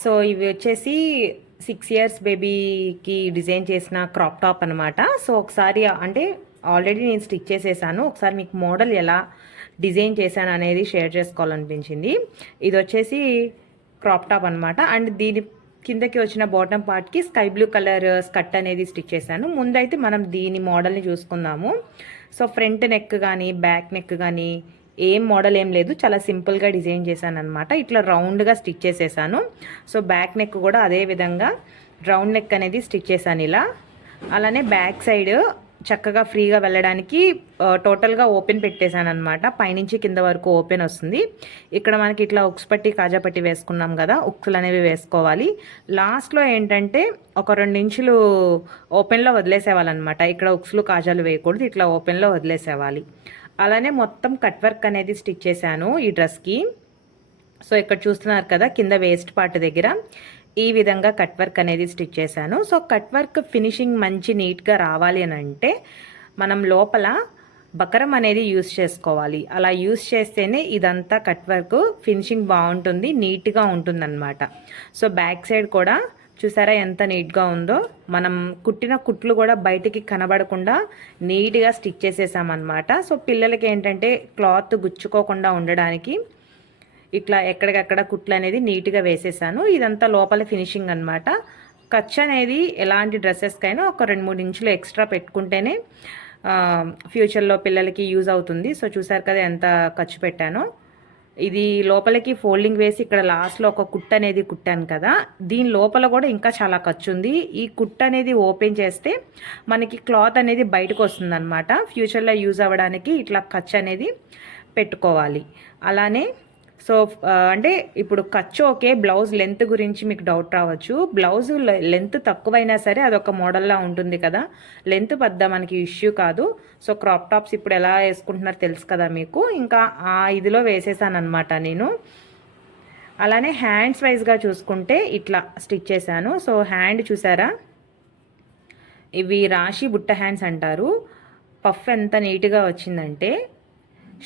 So ఇవి వచ్చేసి six years బేబీకి డిజైన్ చేసిన క్రాప్ టాప్ అనమాట సో ఒకసారి అంటే ఆల్రెడీ నేను స్టిచ్ చేసేసాను. ఒకసారి మీకు మోడల్ ఎలా డిజైన్ చేశాను అనేది షేర్ చేసుకోవాలనిపించింది. ఇది వచ్చేసి క్రాప్ టాప్ అనమాట అండ్ దీని కిందకి వచ్చిన బాటమ్ పార్ట్కి స్కై బ్లూ కలర్ స్కర్ట్ అనేది స్టిచ్ చేశాను. ముందైతే మనం దీని మోడల్ని చూసుకుందాము. సో ఫ్రంట్ నెక్ కానీ బ్యాక్ నెక్ కానీ ఏం మోడల్ ఏం లేదు. చాలా సింపుల్గా డిజైన్ చేశాను అనమాట ఇట్లా రౌండ్గా స్టిచ్ చేసేసాను. సో బ్యాక్ నెక్ కూడా అదే విధంగా రౌండ్ నెక్ అనేది స్టిచ్ చేశాను ఇలా. అలానే బ్యాక్ సైడ్ చక్కగా ఫ్రీగా వెళ్ళడానికి టోటల్గా ఓపెన్ పెట్టేశాను అనమాట పైనుంచి కింద వరకు ఓపెన్ వస్తుంది. ఇక్కడ మనకి ఇట్లా ఉక్స్ పట్టి కాజా పట్టి వేసుకున్నాం కదా ఉక్సులు అనేవి వేసుకోవాలి. లాస్ట్లో ఏంటంటే ఒక రెండు ఇంచులు ఓపెన్లో వదిలేసేవాళ్ళనమాట ఇక్కడ ఉక్సులు కాజాలు వేయకూడదు ఇట్లా ఓపెన్లో వదిలేసేవాలి. అలానే మొత్తం కట్ వర్క్ అనేది స్టిచ్ చేశాను ఈ డ్రెస్కి. సో ఇక్కడ చూస్తున్నారు కదా కింద వేస్ట్ పార్ట్ దగ్గర ఈ విధంగా కట్ వర్క్ అనేది స్టిచ్ చేశాను. సో కట్ వర్క్ ఫినిషింగ్ మంచి నీట్గా రావాలి అని అంటే మనం లోపల బకరం అనేది యూస్ చేసుకోవాలి. అలా యూస్ చేస్తేనే ఇదంతా కట్ వర్క్ ఫినిషింగ్ బాగుంటుంది నీట్గా ఉంటుందన్నమాట. సో బ్యాక్ సైడ్ కూడా చూసారా ఎంత నీట్గా ఉందో? మనం కుట్టిన కుట్లు కూడా బయటికి కనబడకుండా నీట్గా స్టిచ్ చేసేసామన్నమాట. సో పిల్లలకి ఏంటంటే క్లాత్ గుచ్చుకోకుండా ఉండడానికి ఇట్లా ఎక్కడికక్కడ కుట్లు అనేది నీట్గా వేసేసాను. ఇదంతా లోపల ఫినిషింగ్ అనమాట ఖర్చు అనేది ఎలాంటి డ్రెస్సెస్కైనా ఒక రెండు మూడు ఇంచులు ఎక్స్ట్రా పెట్టుకుంటేనే ఫ్యూచర్లో పిల్లలకి యూజ్ అవుతుంది. సో చూసారు కదా ఎంత ఖర్చు పెట్టానో. ఇది లోపలికి ఫోల్డింగ్ వేసి ఇక్కడ లాస్ట్లో ఒక కుట్ట అనేది కుట్టాను కదా. దీని లోపల కూడా ఇంకా చాలా ఖర్చు ఉంది ఈ కుట్ట అనేది ఓపెన్ చేస్తే మనకి క్లాత్ అనేది బయటకు వస్తుంది అనమాట ఫ్యూచర్లో యూజ్ అవ్వడానికి ఇట్లా ఖర్చు అనేది పెట్టుకోవాలి. అలానే సో అంటే ఇప్పుడు ఖర్చు ఓకే బ్లౌజ్ లెంత్ గురించి మీకు డౌట్ రావచ్చు. బ్లౌజ్ లెంత్ తక్కువైనా సరే అదొక మోడల్లా ఉంటుంది కదా. లెంత్ పెద్ద మనకి ఇష్యూ కాదు. సో క్రాప్ టాప్స్ ఇప్పుడు ఎలా వేసుకుంటున్నారో తెలుసు కదా మీకు. ఇంకా ఆ ఇదిలో వేసేసాను అనమాట నేను. అలానే హ్యాండ్స్ వైజ్గా చూసుకుంటే ఇట్లా స్టిచ్ చేశాను. సో హ్యాండ్ చూసారా? ఇవి రాశి బుట్ట హ్యాండ్స్ అంటారు. పఫ్ ఎంత నీట్గా వచ్చిందంటే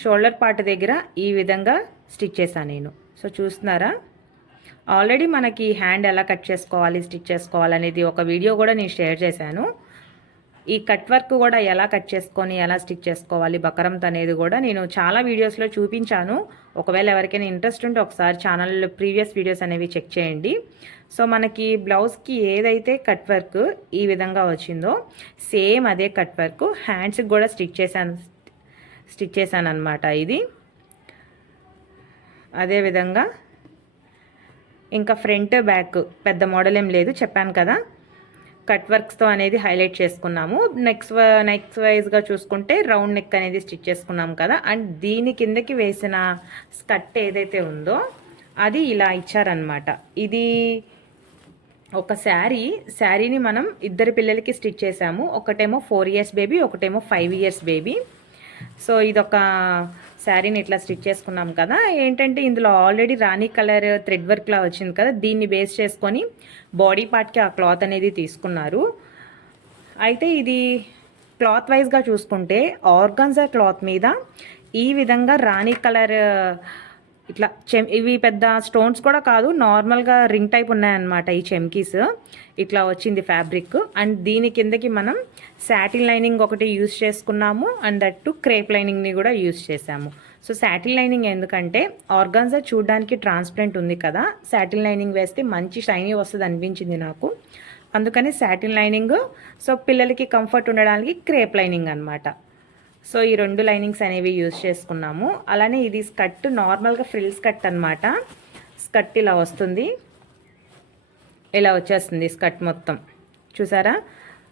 షోల్డర్ పార్ట్ దగ్గర ఈ విధంగా స్టిచ్ చేశాను నేను. సో చూస్తున్నారా? ఆల్రెడీ మనకి హ్యాండ్ ఎలా కట్ చేసుకోవాలి స్టిచ్ చేసుకోవాలి అనేది ఒక వీడియో కూడా నేను షేర్ చేశాను. ఈ కట్ వర్క్ కూడా ఎలా కట్ చేసుకొని ఎలా స్టిచ్ చేసుకోవాలి బకరంత్ అనేది కూడా నేను చాలా వీడియోస్లో చూపించాను. ఒకవేళ ఎవరికైనా ఇంట్రెస్ట్ ఉంటే ఒకసారి ఛానల్లో ప్రీవియస్ వీడియోస్ అనేవి చెక్ చేయండి. సో మనకి బ్లౌజ్కి ఏదైతే కట్ వర్క్ ఈ విధంగా వచ్చిందో సేమ్ అదే కట్ వర్క్ హ్యాండ్స్కి కూడా స్టిచ్ చేశాను స్టిచ్ చేశాను అనమాట ఇది. అదేవిధంగా ఇంకా ఫ్రంట్ బ్యాక్ పెద్ద మోడల్ ఏం లేదు చెప్పాను కదా. కట్ వర్క్స్తో అనేది హైలైట్ చేసుకున్నాము. నెక్స్ట్ నెక్స్ట్ వైజ్గా చూసుకుంటే రౌండ్ నెక్ అనేది స్టిచ్ చేసుకున్నాం కదా. అండ్ దీని కిందకి వేసిన స్కర్ట్ ఏదైతే ఉందో అది ఇలా ఇచ్చారనమాట ఇది ఒక శారీ. శారీని మనం ఇద్దరు పిల్లలకి స్టిచ్ చేసాము ఒకటేమో ఫోర్ ఇయర్స్ బేబీ ఒకటేమో ఫైవ్ ఇయర్స్ బేబీ. సో ఇదొక శారీని ఇట్లా స్టిచ్ చేసుకున్నాం కదా. ఏంటంటే ఇందులో ఆల్రెడీ రాణి కలర్ థ్రెడ్ వర్క్లా వచ్చింది కదా. దీన్ని బేస్ చేసుకొని బాడీ పార్ట్కి ఆ క్లాత్ అనేది తీసుకున్నారు. అయితే ఇది క్లాత్ వైజ్గా చూసుకుంటే ఆర్గన్జా క్లాత్ మీద ఈ విధంగా రాణి కలర్ ఇట్లా చెమ్ ఇవి పెద్ద స్టోన్స్ కూడా కాదు నార్మల్గా రింగ్ టైప్ ఉన్నాయన్నమాట ఈ చెమ్కీస్. ఇట్లా వచ్చింది ఫ్యాబ్రిక్. అండ్ దీని కిందకి మనం శాటిన్ లైనింగ్ ఒకటి యూస్ చేసుకున్నాము అండ్ దట్టు క్రేప్ లైనింగ్ని కూడా యూస్ చేసాము సో శాటిన్ లైనింగ్ ఎందుకంటే ఆర్గాన్జా చూడడానికి ట్రాన్స్పరెంట్ ఉంది కదా శాటిన్ లైనింగ్ వేస్తే మంచి షైనీ వస్తుంది అనిపించింది నాకు. అందుకని శాటిన్ లైనింగ్ సో పిల్లలకి కంఫర్ట్ ఉండడానికి క్రేప్ లైనింగ్ అనమాట సో ఈ రెండు లైనింగ్స్ అనేవి యూజ్ చేసుకున్నాము. అలానే ఇది స్కర్ట్ నార్మల్గా ఫ్రిల్ స్కర్ట్ అనమాట స్కర్ట్ ఇలా వస్తుంది. ఇలా వచ్చేస్తుంది స్కర్ట్ మొత్తం. చూసారా?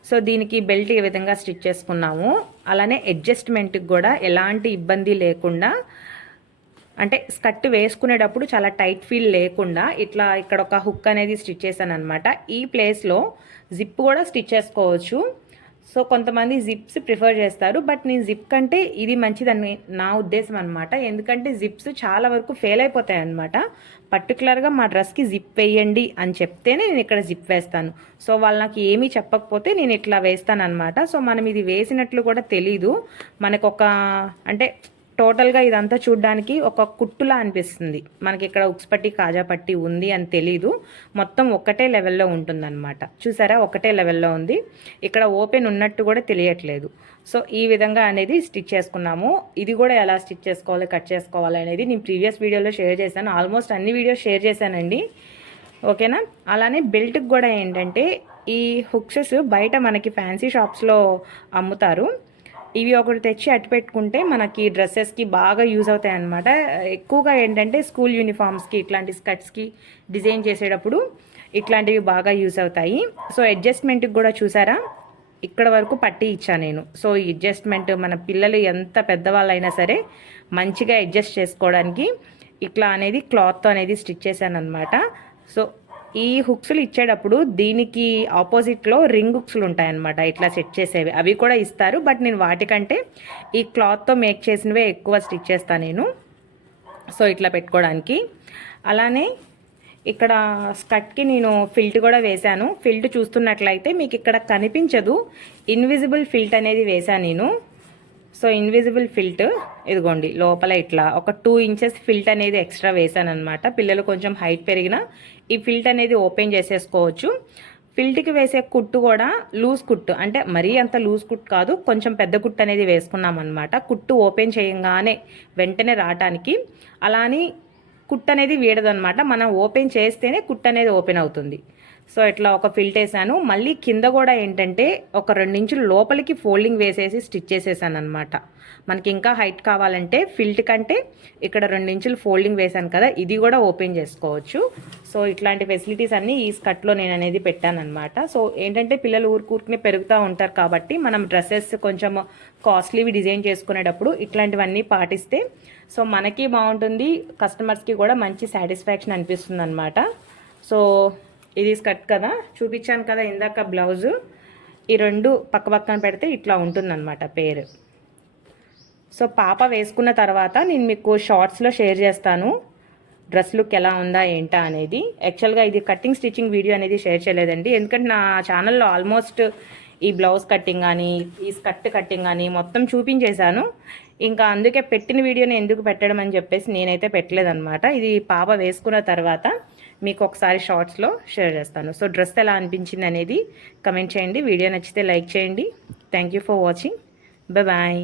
సో దీనికి బెల్ట్ ఈ విధంగా స్టిచ్ చేసుకున్నాము. అలానే అడ్జస్ట్మెంట్కి కూడా ఎలాంటి ఇబ్బంది లేకుండా అంటే స్కర్ట్ వేసుకునేటప్పుడు చాలా టైట్ ఫీల్ లేకుండా ఇట్లా ఇక్కడ ఒక హుక్ అనేది స్టిచ్ చేశాను అనమాట ఈ ప్లేస్లో జిప్ కూడా స్టిచ్ చేసుకోవచ్చు. సో కొంతమంది జిప్స్ ప్రిఫర్ చేస్తారు బట్ నేను జిప్ కంటే ఇది మంచిదని నా ఉద్దేశం అనమాట ఎందుకంటే జిప్స్ చాలా వరకు ఫెయిల్ అయిపోతాయి అనమాట పర్టికులర్గా మా డ్రెస్కి జిప్ వేయండి అని చెప్తేనే నేను ఇక్కడ జిప్ వేస్తాను. సో వాళ్ళు నాకు ఏమీ చెప్పకపోతే నేను ఇట్లా వేస్తాను అనమాట సో మనం ఇది వేసినట్లు కూడా తెలీదు. మనకు ఒక అంటే టోటల్గా ఇదంతా చూడడానికి ఒక కుట్టులా అనిపిస్తుంది. మనకి ఇక్కడ ఉక్స్పట్టి కాజా పట్టి ఉంది అని తెలీదు. మొత్తం ఒకటే లెవెల్లో ఉంటుందన్నమాట. చూసారా? ఒకటే లెవెల్లో ఉంది. ఇక్కడ ఓపెన్ ఉన్నట్టు కూడా తెలియట్లేదు. సో ఈ విధంగా అనేది స్టిచ్ చేసుకున్నాము. ఇది కూడా ఎలా స్టిచ్ చేసుకోవాలి కట్ చేసుకోవాలి అనేది నేను ప్రీవియస్ వీడియోలో షేర్ చేశాను. ఆల్మోస్ట్ అన్ని వీడియోస్ షేర్ చేశానండి. ఓకేనా? అలానే బెల్ట్కి కూడా ఏంటంటే ఈ హుక్సెస్ బయట మనకి ఫ్యాన్సీ షాప్స్లో అమ్ముతారు. ఇవి ఒకటి తెచ్చి అట్టు పెట్టుకుంటే మనకి డ్రెస్సెస్కి బాగా యూజ్ అవుతాయి అన్నమాట ఎక్కువగా ఏంటంటే స్కూల్ యూనిఫామ్స్కి ఇట్లాంటి స్కర్ట్స్కి డిజైన్ చేసేటప్పుడు ఇట్లాంటివి బాగా యూజ్ అవుతాయి. సో అడ్జస్ట్మెంట్కి కూడా చూసారా? ఇక్కడ వరకు పట్టి ఇచ్చా నేను. సో ఈ అడ్జస్ట్మెంట్ మన పిల్లలు ఎంత పెద్దవాళ్ళైనా సరే మంచిగా అడ్జస్ట్ చేసుకోవడానికి ఇట్లా అనేది క్లాత్ అనేది స్టిచ్ చేశాను అనమాట సో ఈ హుక్స్లు ఇచ్చేటప్పుడు దీనికి ఆపోజిట్లో రింగ్ హుక్స్లు ఉంటాయన్నమాట. ఇట్లా సెట్ చేసేవి. అవి కూడా ఇస్తారు. బట్ నేను వాటికంటే ఈ క్లాత్తో మేక్ చేసినవే ఎక్కువ స్టిచ్ చేస్తాను నేను. సో ఇట్లా పెట్టుకోవడానికి. అలానే ఇక్కడ స్కర్ట్కి నేను ఫిల్ట్ కూడా వేశాను. ఫిల్ట్ చూస్తున్నట్లయితే మీకు ఇక్కడ కనిపించదు. ఇన్విజిబుల్ ఫిల్ట్ అనేది వేశాను నేను. సో ఇన్విజిబుల్ ఫిల్ట్ ఇదిగోండి లోపల ఇట్లా ఒక టూ ఇంచెస్ ఫిల్ట్ అనేది ఎక్స్ట్రా వేసాను అనమాట పిల్లలు కొంచెం హైట్ పెరిగినా ఈ ఫిల్ట్ అనేది ఓపెన్ చేసేసుకోవచ్చు. ఫిల్ట్కి వేసే కుట్టు కూడా లూజ్ కుట్టు అంటే మరీ అంత లూజ్ కుట్టు కాదు కొంచెం పెద్ద కుట్టు అనేది వేసుకున్నాం అనమాట కుట్టు ఓపెన్ చేయంగానే వెంటనే రావటానికి అలాని కుట్ అనేది వీడదనమాట. మనం ఓపెన్ చేస్తేనే కుట్ అనేది ఓపెన్ అవుతుంది. సో ఇట్లా ఒక ఫిల్ట్ వేసాను. మళ్ళీ కింద కూడా ఏంటంటే ఒక రెండించులు లోపలికి ఫోల్డింగ్ వేసేసి స్టిచ్ చేసేసాను అనమాట మనకి ఇంకా హైట్ కావాలంటే ఫిల్ట్ కంటే ఇక్కడ రెండించులు ఫోల్డింగ్ వేసాను కదా ఇది కూడా ఓపెన్ చేసుకోవచ్చు. సో ఇట్లాంటి ఫెసిలిటీస్ అన్నీ ఈ స్కర్ట్లో నేను అనేది పెట్టానమాట సో ఏంటంటే పిల్లలు ఊరుకూరుకునే పెరుగుతూ ఉంటారు కాబట్టి మనం డ్రెస్సెస్ కొంచెం కాస్ట్లీవి డిజైన్ చేసుకునేటప్పుడు ఇట్లాంటివన్నీ పాటిస్తే సో మనకి బాగుంటుంది కస్టమర్స్కి కూడా మంచి సాటిస్ఫాక్షన్ అనిపిస్తుంది అనమాట సో ఇది స్కర్ట్ కదా చూపించాను కదా ఇందాక బ్లౌజు. ఈ రెండు పక్క పక్కన పెడితే ఇట్లా ఉంటుందన్నమాట పేరు. సో పాప వేసుకున్న తర్వాత నేను మీకు షార్ట్స్లో షేర్ చేస్తాను. డ్రెస్ లుక్ ఎలా ఉందా ఏంటా అనేది. యాక్చువల్గా ఇది కటింగ్ స్టిచ్చింగ్ వీడియో అనేది షేర్ చేయలేదండి. ఎందుకంటే నా ఛానల్లో ఆల్మోస్ట్ ఈ బ్లౌజ్ కట్టింగ్ కానీ ఈ స్కర్ట్ కట్టింగ్ కానీ మొత్తం చూపించేశాను. ఇంకా అందుకే పెట్టిన వీడియోని ఎందుకు పెట్టడం అని చెప్పేసి నేనైతే పెట్టలేదనమాట ఇది పాప వేసుకున్న తర్వాత మీకు ఒకసారి షార్ట్స్లో షేర్ చేస్తాను. సో డ్రెస్ ఎలా అనిపించింది అనేది కమెంట్ చేయండి. వీడియో నచ్చితే లైక్ చేయండి. Thank for watching bye